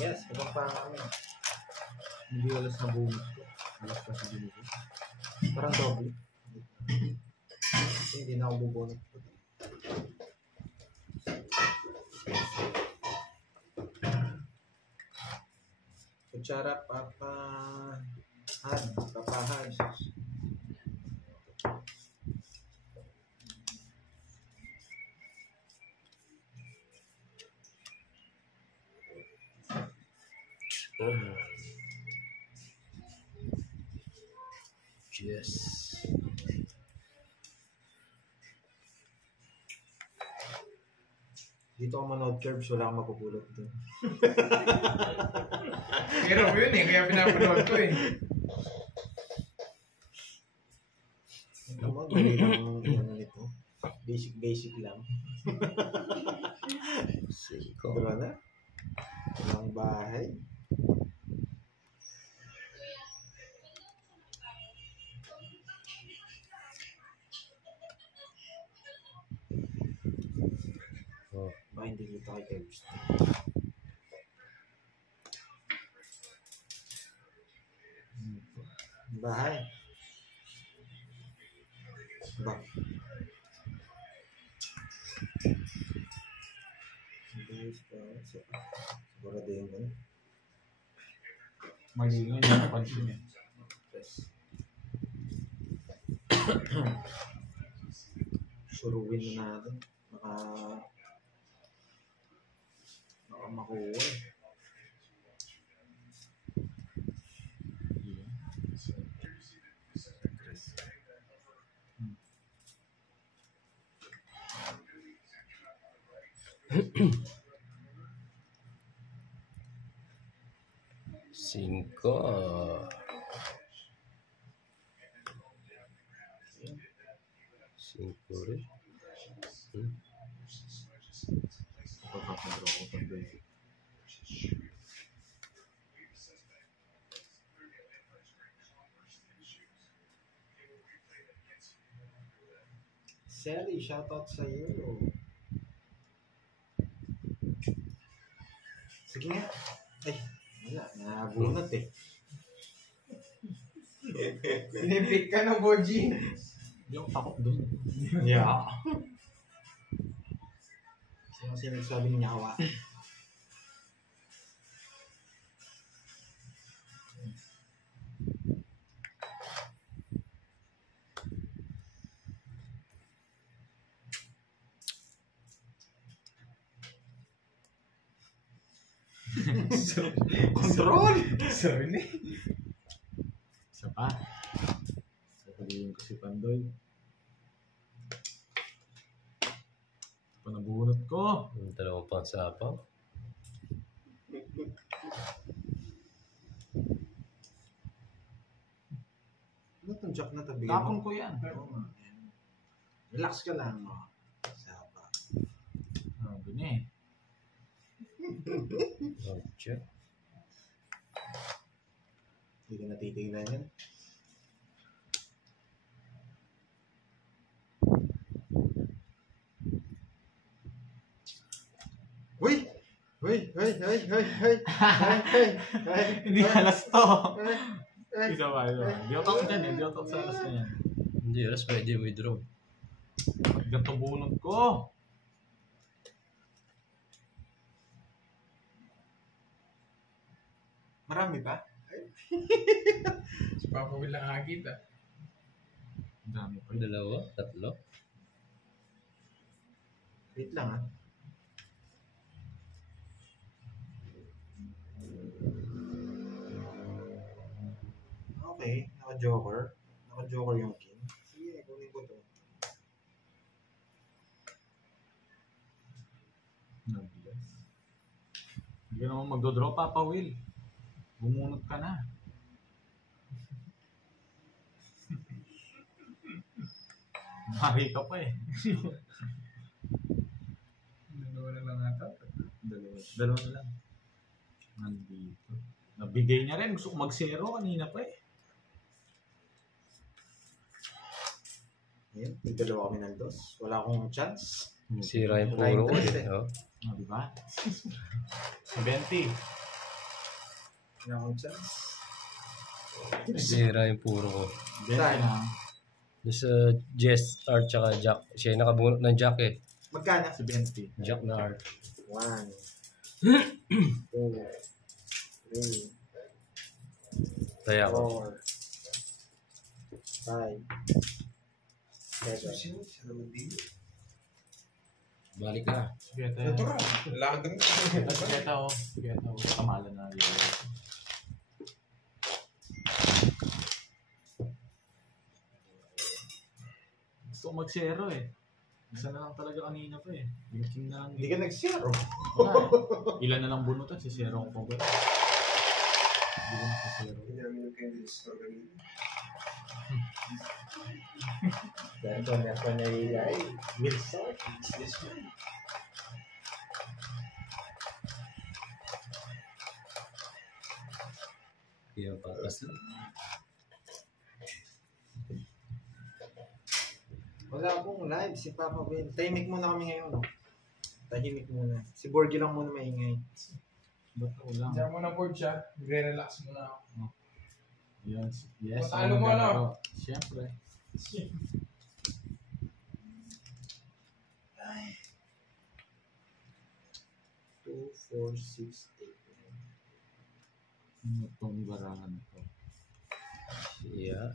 Yes, kapag kami. Hindi alas na bunot ko. Alas pa sa binito. Parang doble. Hindi na ako bubunot ko. Kutsara, papahan. Yes. Dito ako manood curves, wala akong mapupulot doon. Pero yun eh, kaya pinapanood ko eh. Alam mo, dali lang ano nito. Basic lang. Siko. Diba na? Walang bahay. Oh. Ba, hindi kita kay curves. Bahay. Ba. Siguro din yun. Mali nga yung napansin eh. Suruin na natin. Baka makuha eh. Singko. Singko rin. Pagkakadraw ko pag doon. Sally, shoutout sa iyo. Sige nga. Ay, wala. Nabunot eh. Pinipik ka ng Boji. Yung takot doon. Yeah. Sino nagsabing nyawa? Control! Sorry. Isa pa. Sabihin ko si Pandoy. Panabunot ko. Yung dalawang pang sapaw. Ano itong jack na tabi? Tapon ko yan. Relax ka lang. Sapa. Sabi niya eh. Oh, check. Hindi ka natitignan yan. Uy! Hindi alas to. Ay. Isa ba? Di ako takot dyan eh. Di ako takot sa alas na yan. Hindi, alas pwede withdraw. Gato bunot ko. Marami pa? Si Papa Will lang agit ah. Ang dami pa. Dalawa, tatlo. Wait lang ah. Okay, naka-joker. Naka-joker yung king. Sige, kunin ko to. Hindi ka naman magdodraw, Papa Will. Bumunot ka na. Mari ka pa eh. Dalawa na lang ata. Dalawa na lang. Nandito. Nabigay niya rin. Gusto ko mag-zero kanina pa eh. Ayan, nagdalawa kami ng dos. Wala akong chance. Sira yung Wala yung puro ko tres eh. Oh. Oh, di ba? 70. Wala akong chance. Sira yung puro ko. Ganyan lang. Doon sa Jess, Art, tsaka Jack. Siya yung nakabunot ng Jack eh. Magkano? Si Benti. Jack na Art. 1, 2, 3, Kaya ako. 4, 5, 7. Balik ka. Sugeta. Lagang Sugeta o. Sugeta o. Kamalan na yun. Gusto ko mag-zero eh. Isa na lang talaga kanina pa eh. Linking na lang. Hindi ka nag-zero. Wala eh. Ilan na lang bunutan? Si zero ko pa ba? Hindi ko na si zero. Dahil ko na pa na ay Wilson. Kaya patas lang. Wala akong live si Papa Ben. Tahimik muna kami ngayon. No? Tahimik muna. Si Borgie lang muna maingay. Ba't ako lang? Diyan mo na board siya. Nagre-relax mo na ako. Yes. Yes. Matalo mo, ano? Siyempre. Two, 4, 6, 8. Ano itong barahan ito? Yeah.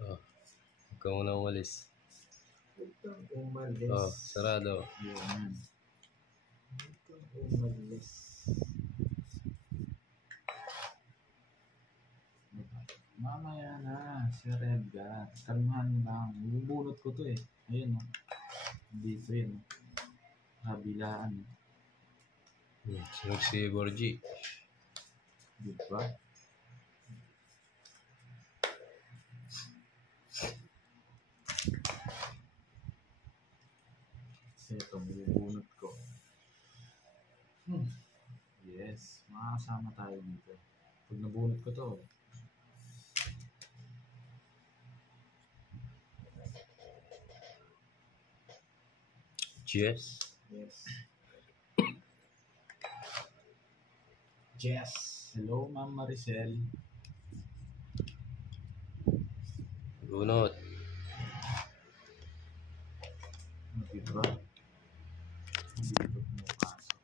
Oh. Huwag ka muna umalis. Huwag kang umalis. Oh, sarado. Yun. Huwag kang umalis. Mamaya na, Sir Edgar. Kalmahan lang. Bubunot ko to eh. Ayun o. Dito yun. Kabilaan. Sunod si Borgie. Diba? Kasi ito, bubunot ko. Yes. Makakasama tayo dito. Pag nabunot ko to, Jess. Yes. Yes. hello Ma'am Maricel. Bunot. Diba? Dito pumapasok.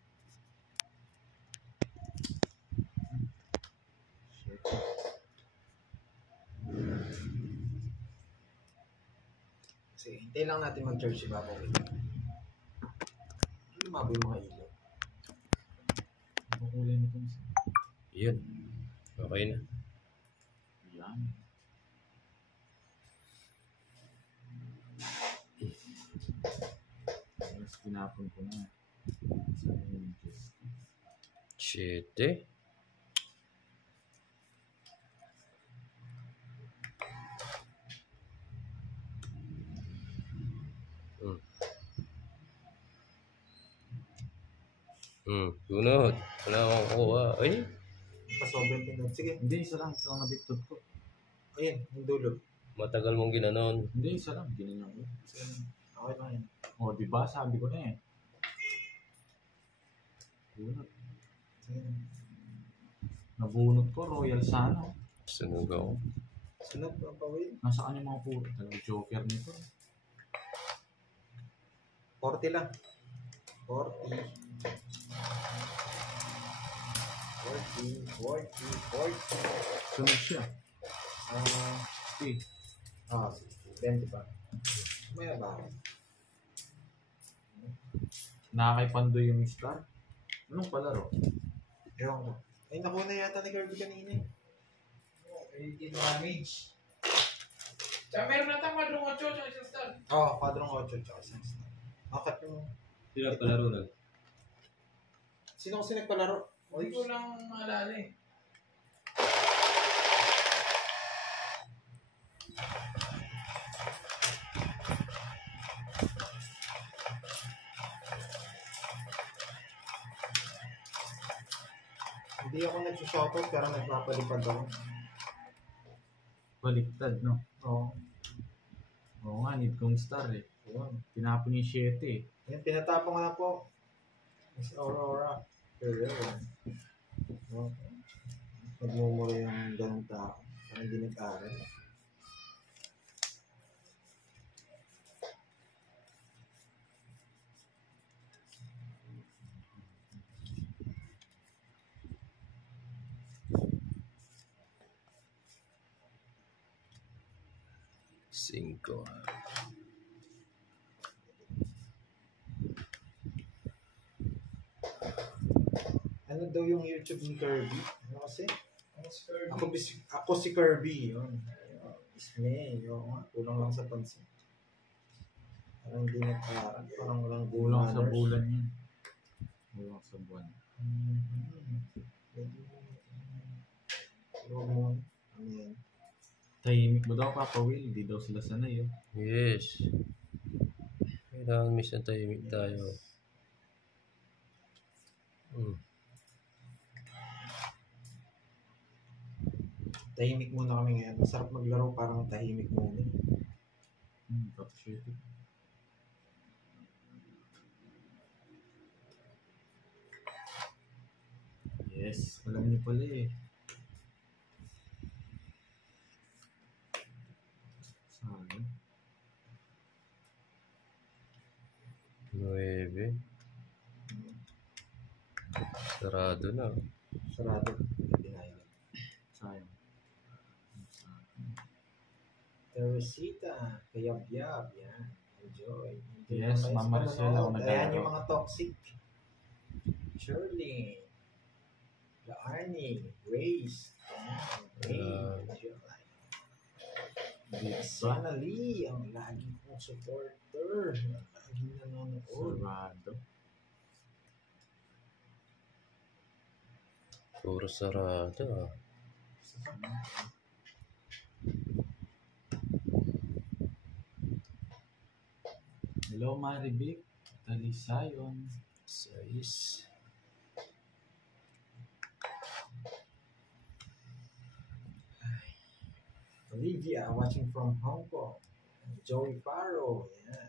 Shit. Sige, hintayin lang natin mag-charge si Papa Ben. Lumabo yung mga ilaw. Ano kulay nito? Yun. Okay na. Yan. Mas pinapon ko na. Sa images. Shit eh. Bunot. Wala akong kuha. Ay. Pasobrang pinag. Sige. Hindi, isa lang nabitod ko. Ayun, yung dulo. Matagal mong ginanon. Hindi, isa lang. Ginanyan ko. Okay lang yun. O, diba? Sabi ko na eh. Bunot. Sige. Nabunot ko, Royal Sana. Sunog ako. Sunod pa pa win. Nasa kanya mga puro. Talagang joker nito. 40 lang. 40. 40. Sunod siya. Ah, 60. 20 pa. Maya ba? Nakakay Pandoy yung star. Anong palaro? Ewan ko. Ay, nakuha na yata ni Kirby kanina. Okay, damage. Tsaka meron na tayong quadrong 8 tsaka isang star. Oo, quadrong 8 tsaka isang star. Akat yung... Sino palaro na? Sino kasi nagpalaro? Hindi ko lang maalala eh. Hindi ako nag-shoutout pero nagpapalipad ako. Baliktad, no? Oo. Oo nga, need kong star eh. Yun. Tinapon yung 7 eh. Ayun, pinatapon ko na po. Miss Aurora. Ayun. Okay. Nagmumura yung ganang tao. Parang hindi nag-aral. Cinco. Ano daw yung YouTube ni Kirby? Ano kasi? Ang Kirby. Ako si Kirby. Yun. Isme. Yun. Kulang lang sa pansin. Parang hindi nag-aral. Parang walang good Kulang sa manners. bulan yan. Kulang sa buwan. Huwag mo. Ano yan? Tahimik mo daw, Papa Will. Hindi daw sila sanay. Oh. Yes. Kailangan minsan tahimik tayo. Tahimik muna kami ngayon. Masarap maglaro parang tahimik muna. Appreciate it. Yes, alam niyo pala eh. Saan? 9. Sarado na. Sarado. Denial. Sayang. Teresita. Kayab-yab. Yan. Enjoy. Yes, Enjoy Ma'am Maricel, ako Ayan naglalaro. yung mga toxic. Shirley. The Arnie. Grace. Ah. Enjoy. Dito. Sana Lee. Ang lagi kong supporter. Ang lagi nanonood. Sarado. Puro sarado ah. Hello, Marivic. Talisayon. 6. Olivia, watching from Hong Kong. Joey Faro. Yeah.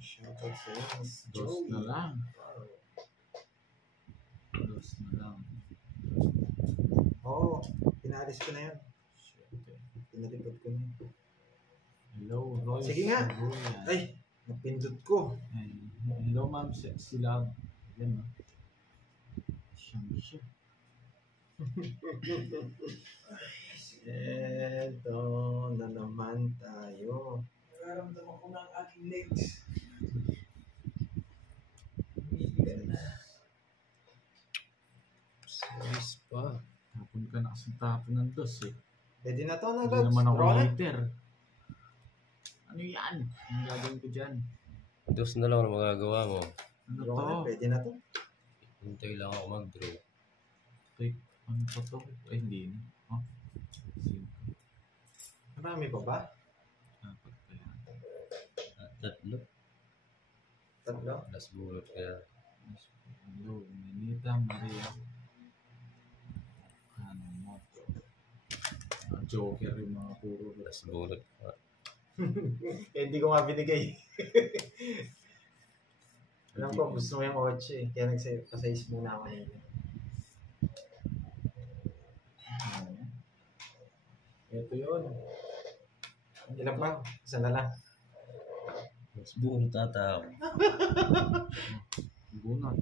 Shout out sa iyo, Miss Dos Joey na lang. Faro. Dos na lang. Oo, pinalis ko na yan. Pinalipad ko na yan. Hello, Royce. Sige nga. Sabuyan. Ay, napindot ko. Ay, hello, Ma'am Silab. Yan, no? Siyang siya. Eto na naman tayo. Nararamdaman ko na ang aking legs. Umiigan na. 6 pa. Tapon ka na kasing tapon ng dos eh. Pwede na to ng Hindi Lods. naman ako Roll na. later. Ano yan? Ang gagawin ko dyan? 2 na lang ang magagawa mo. Ano Roll na, to? pwede na to. Hintay lang ako mag-draw. Wait, ano pa to? Ay, hindi na. Oh. Marami pa ba? Dapat pa yan. 3. Tatlo? Last bullet kaya. Hello, Ninita Maria. Ano mo to? Joker yung mga puro. Last bullet pa. Hindi ko nga binigay. Alam ko, gusto mo yung 8 eh. Kaya nagpasayis muna ako nila. Ito yun. Ilan pa? Isa na lang. Last bullet ata ako. Bunot.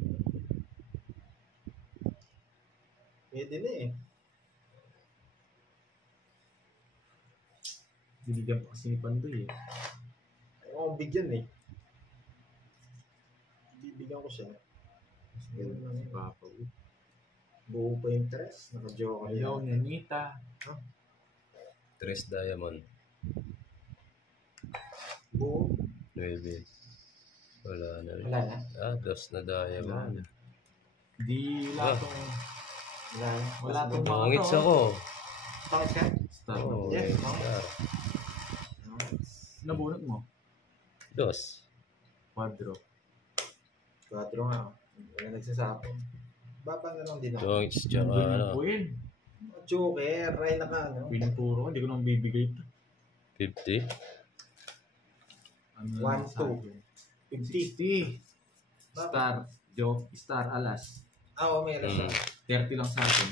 Pwede na eh. Binigyan pa kasi ni Pandoy eh. Ayaw kong bigyan eh. Bibigyan ko siya. Ganun lang Si yun. Papa. Buo pa yung tres. Naka-joke Hello, Ninita. 3 diamond. Buo. 9. Wala na rin. Wala na. 2 na diamond. Di wala Ah. tong Wala na. Wala tong mga Pangits to. ako. Bakit ka? star. Oo, Yes, yes, ma'am. star. Nabunot mo? 2. Quadro. Quadro nga. Wala nagsasapon. Baba na lang din ako. Joints, tsaka Ganun ano, po yun. Joker. Ay naka ano. Pinupuro. Hindi ko nang bibigay ito. 50. Ano na 1, sa 2. akin? 50. 60. Star. Joke. Star alas. Ah, oo, meron siya. 30 lang sa akin.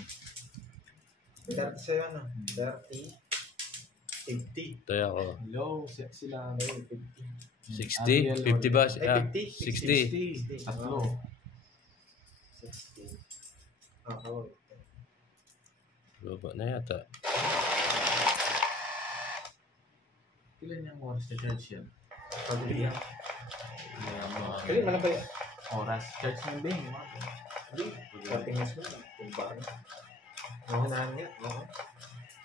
30 sa'yo, ano? 30. 50. Tayo ako. Hello, sila. Ay, 50. 60? 50 ba? Ay, Ah, 50? 60. 60. Tatlo. 60. Ako. Baba na yata. Ilan yung oras na charge yan? Pabili yan. Kaya mga Kali, malabay yan. oras. Charge ng bang. Hindi. Starting mas mo. Kung ba ano. Naunahan niya. Oo.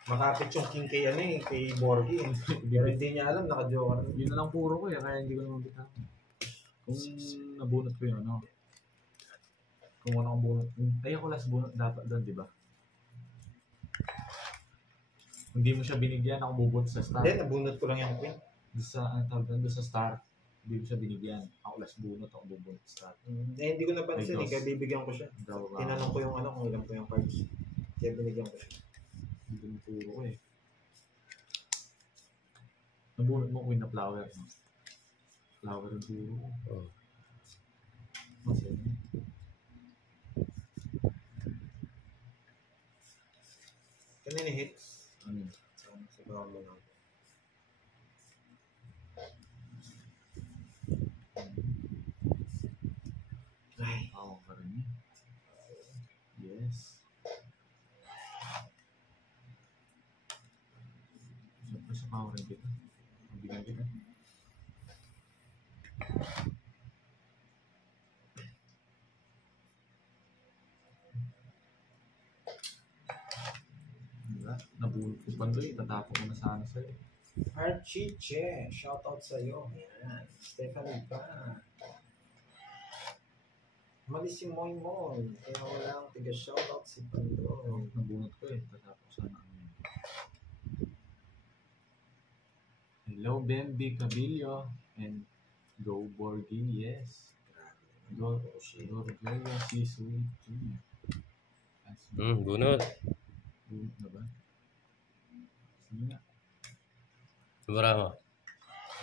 Makapit yung king kay ano eh. Kay Borgie eh. Pero hindi niya alam. Naka-joker. Yun na lang puro ko eh. Kaya hindi ko naman bitaw. Kung nabunot ko yun, ano? Kung wala akong bunot. Ay, ako last bunot dapat doon, di ba? Hindi mo siya binigyan, ako bubot sa start. Hindi, nabunot ko lang yung queen. Doon sa, ang tawag doon, doon sa start. Hindi mo siya binigyan. Ako last bunot, ako bubot sa start. Hindi ko napansin Ay, eh. Kaya bibigyan ko siya. Daw ba? Tinanong ko yung ano kung ilan po yung cards. Kaya binigyan ko siya. Hindi mo puro ko eh. Nabunot mo queen na flower. No? Flower yung puro ko. Oh. Masaya. Kanina hits. Ano yun? Sa bawang mo lang. Ay. Ako ka rin eh. Yes. Siyempre sa power rin kita. Mabigan kita. Diba? Nabulot ko pa doon. Tatapos ko na sana sa'yo. Archie Che, shoutout sa'yo. Yan. Stephanie pa. Malis si Moy Moy. Kaya walang tiga-shoutout si Pandro. Nabunot ko eh. Tatapos sana. Hello, Bembi Cabillo. And Go Borgi, yes. Go Gorgoya, si Sweet. Bunot. Bunot na ba? Sige nga. Marama.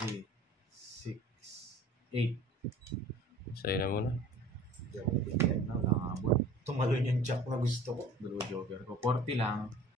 3, 6, 8. Sa'yo na muna. Hindi ako bigyan. Wala nga abot. Tumalon yung jack na gusto ko. Dalawa joker ko. 40 lang.